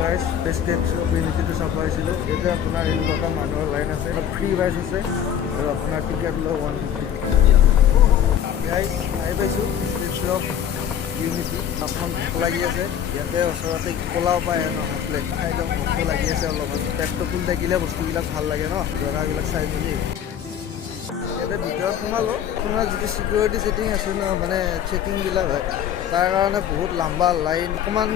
Guys stage of ইউনিটিটো চাব আহিছিলোঁ। এইটো আপোনাৰ এনেকুৱা মানুহৰ লাইন আছে, ফ্ৰী ৱাইজ আছে আৰু আপোনাৰ টিকেট লওঁ 150 গাইজ আহি পাইছোঁ ষ্টেজ অফ ইউনিটি। অকণমান ভোক লাগি আছে, ইয়াতে ওচৰতে পোলাও পায় ন, প্লেট খাই লওঁ, ভোকটো লাগি আছে অলপমান। পেটটো ফুল থাকিলে বস্তুবিলাক ভাল লাগে ন, জেগাবিলাক চাই মেলি ইয়াতে ভিতৰত সোমালোঁ। আপোনাৰ যিটো ছিকিউৰিটি চেকিং আছে ন, মানে চেকিংবিলাক হয়, তাৰ কাৰণে বহুত লম্বা লাইন, অকণমান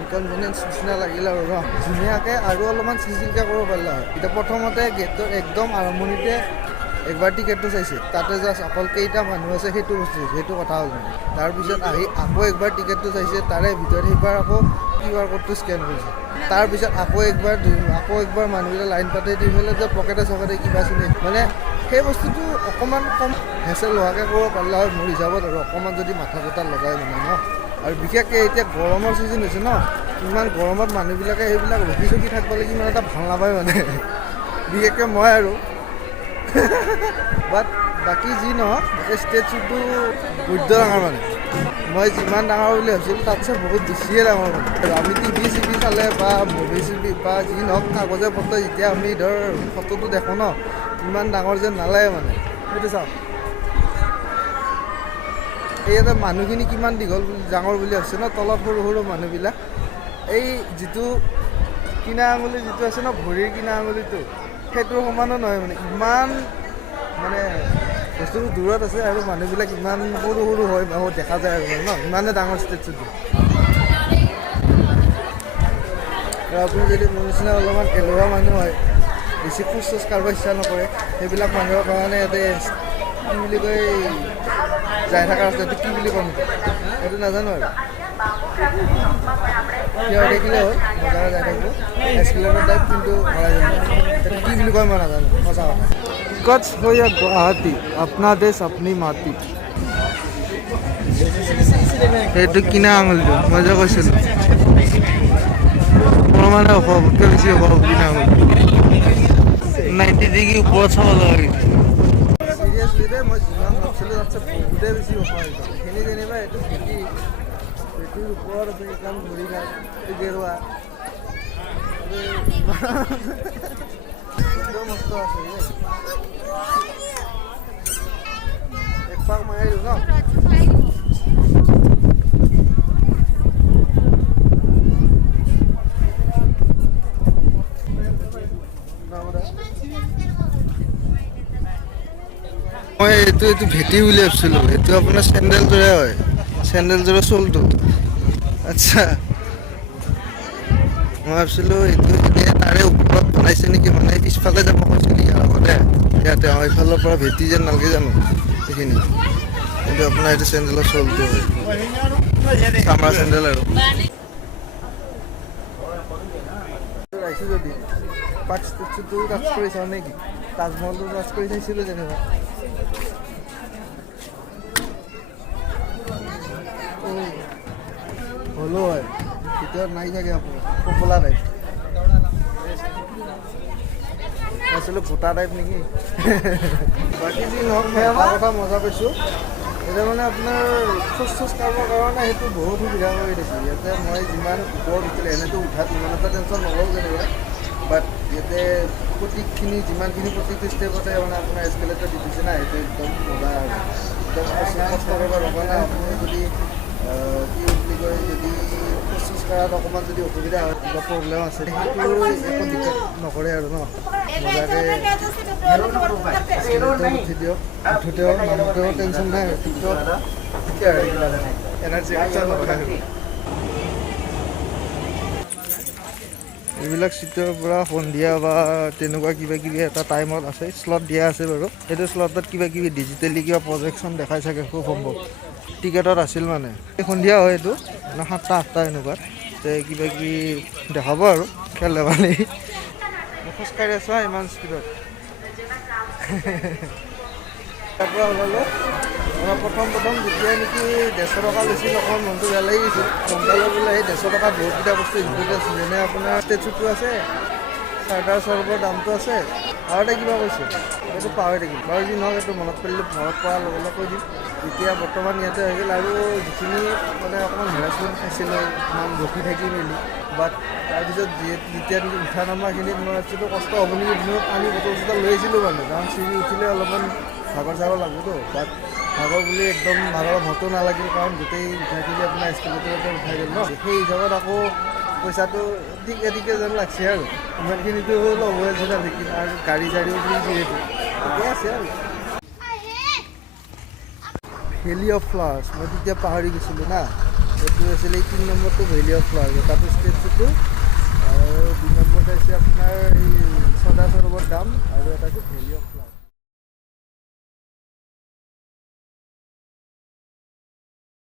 ইনকনভিনিয়েঞ্চ নিচিনা লাগিলে আৰু ন। ধুনীয়াকৈ আৰু অলপমান চিজিলকৈ কৰিব পাৰিলে হয়। এতিয়া প্ৰথমতে গেটৰ একদম আৰম্ভণিতে একবাৰ টিকেটটো চাইছে, তাতে জাষ্ট অকল কেইটা মানুহ আছে সেইটো বস্তু চাইছে, সেইটো কথা হ'ল মানে। তাৰপিছত আহি আকৌ একবাৰ টিকেটটো চাইছে, তাৰে ভিতৰত সেইবাৰ আকৌ QR ক'ডটো স্কেন কৰিছে। তাৰপিছত আকৌ একবাৰ মানুহবিলাক লাইন পাতি দি পেলাই যে পকেটে চকেটে কিবা চিনি, মানে সেই বস্তুটো অকণমান কম হেঁচেল হোৱাকৈ কৰিব পাৰিলে হয় মোৰ হিচাপত, আৰু অকণমান যদি মাথা চাথা লগাই মানে ন। আৰু বিশেষকৈ এতিয়া গৰমৰ ছিজন হৈছে ন, ইমান গৰমত মানুহবিলাকে সেইবিলাক ৰখি চখি থাকিব লাগি ইমান এটা ভাল নাপায় মানে, বিশেষকৈ মই আৰু বাট বাকী যি নহওক এই ষ্টেচুটো বৈদ্য ডাঙৰ মানে। মই যিমান ডাঙৰ বুলি ভাবিছিলোঁ তাতছে বহুত বেছিয়ে ডাঙৰ মানে। আমি টিভি চিভি চালে বা মুভি চুভি বা যি নহওক কাগজে পত্ৰ যেতিয়া আমি ধৰ ফটোটো দেখোঁ ন, ইমান ডাঙৰ যেন নালাগে মানে। সেইটো চাওক ইয়াতে মানুহখিনি কিমান দীঘল ডাঙৰ বুলি ভাবিছে ন, তলত সৰু সৰু মানুহবিলাক। এই যিটো কিনা আঙুলি যিটো আছে ন, ভৰিৰ কিনা আঙুলিটো, সেইটোৰ সমানো নহয় মানে, ইমান মানে বস্তুটো দূৰত আছে আৰু মানুহবিলাক ইমান সৰু সৰু হয় দেখা যায় আৰু ন, ইমানে ডাঙৰ ষ্টেচুটো। আৰু আপুনি যদি মোৰ নিচিনা অলপমান এলেহুৱা মানুহ হয়, বেছি খোজ চোজ কাঢ়িব ইচ্ছা নকৰে, সেইবিলাক মানুহৰ কাৰণে ইয়াতে কি বুলি কয় যাই থকা ৰাস্তাটো কি বুলি ক'ম সেইটো নাজানো আৰু কিয় দেখিলে হ'ল মজাকৈ যাই থাকিব এস্কেলেটৰ টাইপ, কিন্তু ভৰাই যাব সেইটো কি বুলি কয় মই নাজানো, সঁচা কথা। কচ্ছ হৈ या গুৱাহাটী, আপনা দেশ আপনি মাটি। সেইটো কিনা আঙুলিটো মই যে কৈছিলোঁ, মোৰ মানে অসুখতকৈ বেছি অসুখ কিনা আঙুলি 90 ডিগ্ৰী ওপৰত চাব লাগে। চিৰিয়াছলি দেই, মই যিমান ভাবছিলোঁ তাতছে বহুতেই বেছি অসুখ একদম। এইখিনি যেনিবা এইটো ভেটিৰ ওপৰত আছে, একদম ঘূৰি খাই গেৰুৱা একদম মস্ত আছে এক পাক মাৰি দিওঁ ন। মই এইটো ভেটি বুলি ভাবিছিলোঁ, এইটো আপোনাৰ চেণ্ডেলযোৰে হয়, চেণ্ডেলযোৰৰ চোলটো। আচ্ছা, মই ভাবিছিলোঁ এইটো এতিয়া তাৰে ওপৰত বনাইছে নেকি, মানে পিছফালে যাব কৈছিলোঁ ইয়াৰ আগতে, ইয়াতে এইফালৰ পৰা ভেটি যেন নালাগে জানো সেইখিনি, কিন্তু আপোনাৰ এইটো চেণ্ডেলৰ চোলটো হয়, চামৰা চেণ্ডেল আৰু। আহিছোঁ যদি পাৰ্ক ষ্টেচুটো টাচ কৰি চাওঁ নেকি, তাজমহলটো টাচ কৰি চাইছিলোঁ যেনিবা। হ'লো হয় ভিতৰত নাই চাগে আপোনাৰ পপুলাৰ টাইপ, আছিলোঁ ভোটা টাইপ নেকি। বাকী যি নহওক মই এটা কথা মজা পাইছোঁ, এতিয়া মানে আপোনাৰ খোজ চোজ কাঢ়িবৰ কাৰণে সেইটো বহুত সুবিধা কৰি দিছে ইয়াতে। মই যিমান ওপৰত উঠিলে এনেতো উঠাত ইমান এটা টেনশ্যন নলওঁ যেনিবা, বাট ইয়াতে যিমানখিনি প্ৰতিটো ষ্টেপতে মানে আপোনাৰ এস্কেলেটৰ দি দিছে না, সেইটো একদম মজা আৰু একদম কষ্ট কৰিব লগা নাই। আপুনি যদি কি বুলি কয়, যদি খোজ চোজ কঢ়াত অকণমান যদি অসুবিধা হয়, কিবা প্ৰব্লেম আছে, সেইটো একো দিগদাৰ নকৰে আৰু ন। মজাকৈ উঠি দিয়ক, উঠোতেও নামোতেও টেনশ্যন নাই, এনাৰ্জি নকৰে। এইবিলাক চিটৰ পৰা সন্ধিয়া বা তেনেকুৱা কিবা কিবি এটা টাইমত আছে, শ্লট দিয়া আছে বাৰু। সেইটো শ্লটত কিবা কিবি ডিজিটেলি কিবা প্ৰজেকশ্যন দেখাই চাগে, খুব সম্ভৱ টিকেটত আছিল মানে। সন্ধিয়া হয় এইটো মানে 7টা-8টা এনেকুৱাত, কিবা কিবি দেখাব আৰু খেল ধেমালি। খোজকাঢ়ি আছোঁ ইমান স্পীডত। তাৰ পৰা ওলালোঁ, আমাৰ প্ৰথম যেতিয়া নেকি 150 টকা লৈছিল, অকণমান মনটো বেয়া লাগি গৈছিল। গম পালোঁ বোলে সেই 150 টকাত বহুতকেইটা বস্তু ইনক্লুডেড আছিল, যেনে আপোনাৰ ষ্টেচুটো আছে, চাৰ্টাৰ চৰবৰ দামটো আছে আৰু এটা কিবা কৈছে এইটো পাহৰি থাকিম বাৰু যি নহওক এইটো মনত পৰিলোঁ মনত পৰাৰ লগে লগে কৈ দিম এতিয়া বৰ্তমান ইয়াতে হৈ গ'ল আৰু যিখিনি মানে অকণমান হেৰাচমেণ্ট খাইছিলোঁ ইমান ৰখি থাকি মেলি বাট তাৰপিছত যেতিয়া নেকি উঠা নমাখিনিত মই ভাবিছিলোঁ কষ্ট হ'ব নেকি দিনত পানী বটল চটল লৈ আহিছিলোঁ মানে কাৰণ চিৰি উঠিলে অলপমান ভাগৰ চাগৰ লাগিবতো বাট ভাগৰ বুলি একদম ভাগৰ ভতো নালাগিল কাৰণ গোটেই উঠাইখিনি আপোনাৰ স্কুলতে উঠাই গ'ল ন সেই হিচাপত আকৌ পইচাটো ঠিকে ঠিকে যেন লাগছে আৰু ইমানখিনিতো ল'বই যেন নেকি আৰু গাড়ী চাড়ীও ফ্ৰী যিহেতু ঠিকে আছে আৰু ভেলি অফ ফ্লাৱাৰ্ছ মই তেতিয়া পাহৰি গৈছিলোঁ না এইটো আছিলে 3 নম্বৰটো ভেলি অফ ফ্লাৱাৰ্ছ তাতো ষ্টেচুটো আৰু 2 নম্বৰতে আছে আপোনাৰ এই চদা চৰবৰ দাম আৰু এটা আছে ভেলি অফ ফ্লাৱাৰ্ছ